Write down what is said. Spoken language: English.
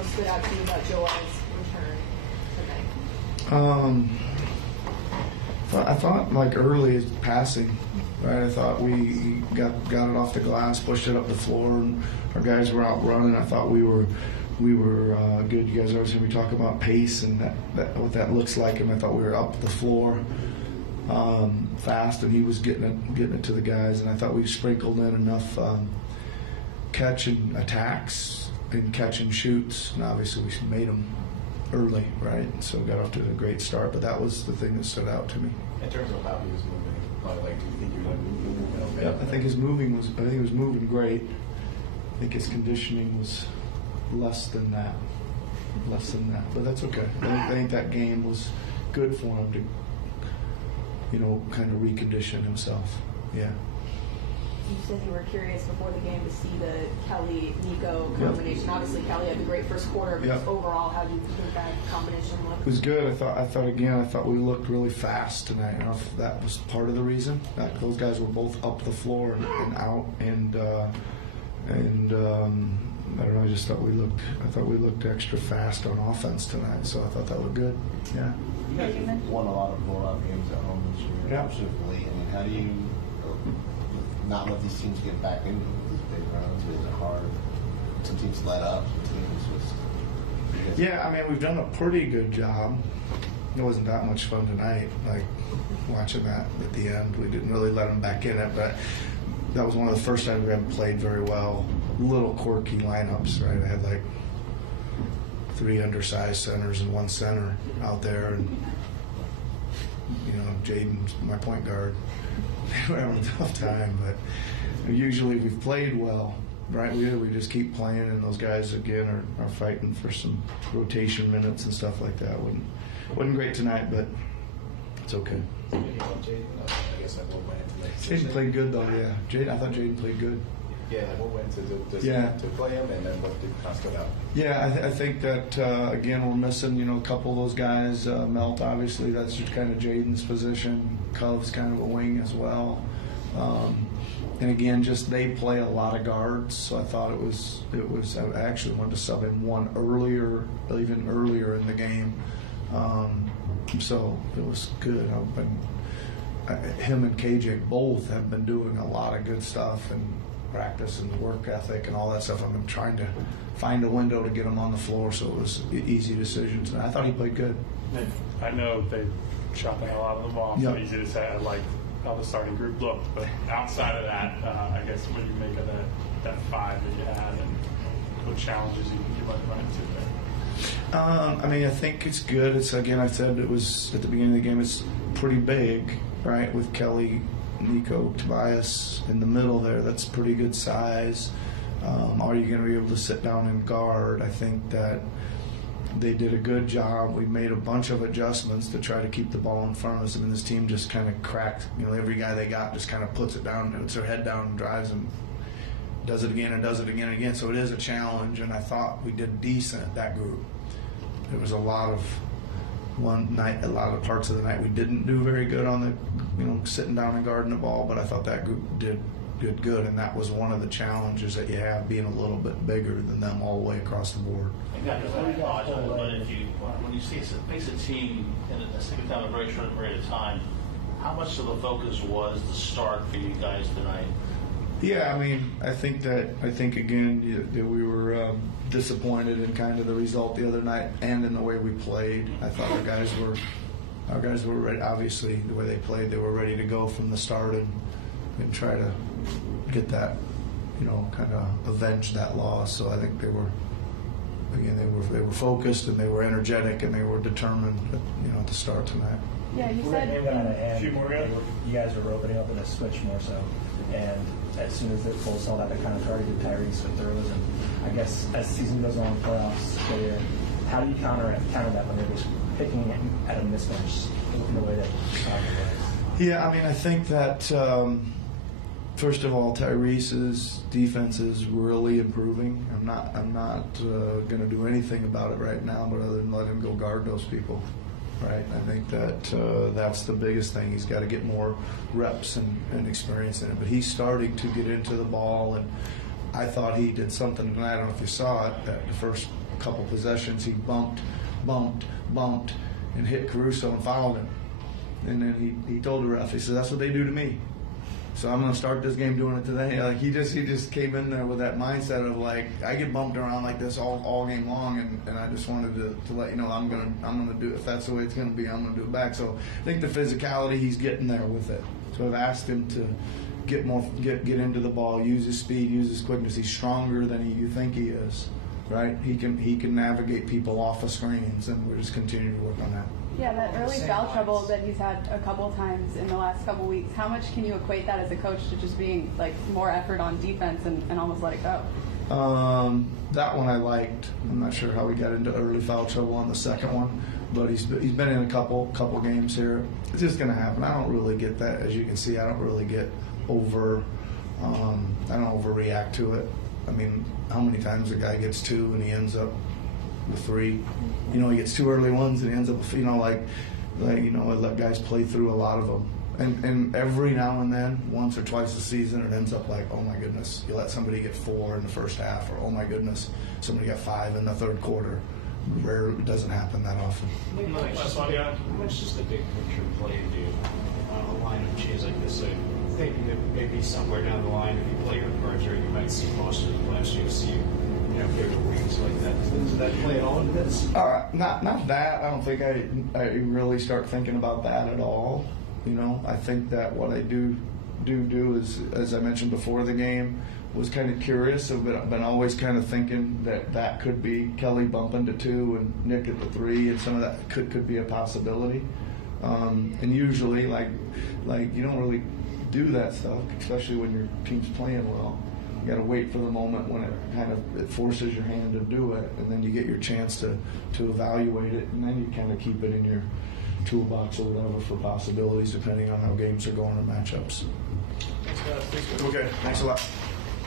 most stood out to you about Joel's return tonight? I thought like early passing, right? I thought we got it off the glass, pushed it up the floor, and our guys were out running. I thought we were good. You guys always hear me talk about pace and that what that looks like, and I thought we were up the floor fast, and he was getting it to the guys, and I thought we sprinkled in enough catch and attacks and catch and shoots, and obviously we made them early, right? And so got off to a great start, but that was the thing that stood out to me. In terms of how he was moving, probably like, do you think you were moving okay? Yeah, I think he was moving great. I think his conditioning was less than that, but that's okay. I think that game was good for him to, kind of recondition himself. Yeah. You said you were curious before the game to see the Kelly-Nico combination. Yep. Obviously, Kelly had the great first quarter, but just overall, how do you think that combination looked? It was good. I thought we looked really fast tonight. I don't know if that was part of the reason. Those guys were both up the floor and out, and I don't know. I just thought we looked extra fast on offense tonight. So I thought that looked good. Yeah. You guys have won a lot of blowout games at home this year. Yeah. Specifically, I mean, how do you not let these teams get back into these big runs? Is it hard? Some teams let up. Some teams just. Yeah, I mean, we've done a pretty good job. It wasn't that much fun tonight, like watching that at the end. We didn't really let them back in it, but that was one of the first times we haven't played very well. Little quirky lineups, right? I had like 3 undersized centers and 1 center out there, and Jaden's my point guard. We're having a tough time, but usually we've played well, right? We just keep playing, and those guys again are fighting for some rotation minutes and stuff like that. Wasn't great tonight, but it's okay. Jaden played good though, yeah. I thought Jaden played good. Yeah, what went to play him, and then what did kind of stood out? Yeah, I think that again we're missing a couple of those guys. Melt, obviously, that's just kind of Jaden's position. Cov's kind of a wing as well. And again, just they play a lot of guards, so I thought it was. I actually wanted to sub in one even earlier in the game. So it was good. Him and KJ both have been doing a lot of good stuff and practice and work ethic and all that stuff. I've been trying to find a window to get him on the floor, so it was easy decisions. And I thought he played good. I know they shot the hell out of the ball. Yep. So easy to say I like how the starting group looked, but outside of that, I guess what do you make of that 5 that you had, and what challenges you might run into there? I mean, I think it's good. It's again, I said it was at the beginning of the game. It's pretty big, right? With Kelly, Nico, Tobias in the middle there. That's pretty good size. Are you going to be able to sit down and guard? I think that they did a good job. We made a bunch of adjustments to try to keep the ball in front of us. I mean, this team just kind of cracked. Every guy they got just kind of puts it down, puts their head down, and drives and does it again and does it again and again. So it is a challenge, and I thought we did decent, that group. There was a lot of parts of the night we didn't do very good on the, sitting down and guarding the ball, but I thought that group did good, and that was one of the challenges that you have, being a little bit bigger than them all the way across the board. Exactly. But when you face a team and it's taken down a very short period of time, how much of a focus was the start for you guys tonight? Yeah, I mean, I think again we were disappointed in kind of the result the other night and in the way we played. I thought our guys were ready. Obviously, the way they played, they were ready to go from the start and try to get that, kind of avenge that loss. So I think they were focused and they were energetic and they were determined, at the start tonight. Yeah, you said a few more guys. You guys were opening up in a switch more so, and as soon as the Bulls saw that, they kind of targeted Tyrese with throws. And I guess as the season goes on, playoffs, how do you counter that when they're just picking at a mismatch in the way that plays? Yeah, I mean, I think that first of all, Tyrese's defense is really improving. I'm not going to do anything about it right now, but other than let him go guard those people. Right, I think that that's the biggest thing. He's got to get more reps and experience in it. But he's starting to get into the ball, and I thought he did something tonight. I don't know if you saw it. That the first couple possessions, he bumped, and hit Caruso and fouled him. And then he told the ref, he said, "That's what they do to me. So I'm going to start this game doing it today." Like he just came in there with that mindset of like, I get bumped around like this all game long, and I just wanted to let you know I'm gonna do it. If that's the way it's going to be, I'm going to do it back. So I think the physicality, he's getting there with it. So I've asked him to get into the ball, use his speed, use his quickness. He's stronger than you think he is, right? He can navigate people off of screens, and we're just continuing to work on that. Yeah, that early foul trouble that he's had a couple times in the last couple weeks, how much can you equate that as a coach to just being like more effort on defense and almost let it go? That one I liked. I'm not sure how we got into early foul trouble on the second one, but he's been in a couple games here. It's just going to happen. I don't really get that. As you can see, I don't really get I don't overreact to it. I mean, how many times a guy gets 2 and he ends up with 3? You know, he gets 2 early ones and he ends up with, I let guys play through a lot of them. And every now and then, once or twice a season, it ends up like, oh my goodness, you let somebody get 4 in the first half, or oh my goodness, somebody got 5 in the third quarter. It doesn't happen that often. How much does the big picture play do on a line of change like this? I think that maybe somewhere down the line, if you play your cards right, you might see most of the last year, see bigger wings like that. Does that play at all into this? Not that. I don't think I really start thinking about that at all. You know, I think that what I do is, as I mentioned before the game, was kind of curious. I've been always kind of thinking that could be Kelly bumping to 2 and Nick at the 3, and some of that could be a possibility. And usually, like you don't really do that stuff, especially when your team's playing well. You got to wait for the moment when it forces your hand to do it, and then you get your chance to evaluate it, and then you kind of keep it in your toolbox or whatever for possibilities, depending on how games are going or matchups. Thanks, guys. Okay, thanks a lot.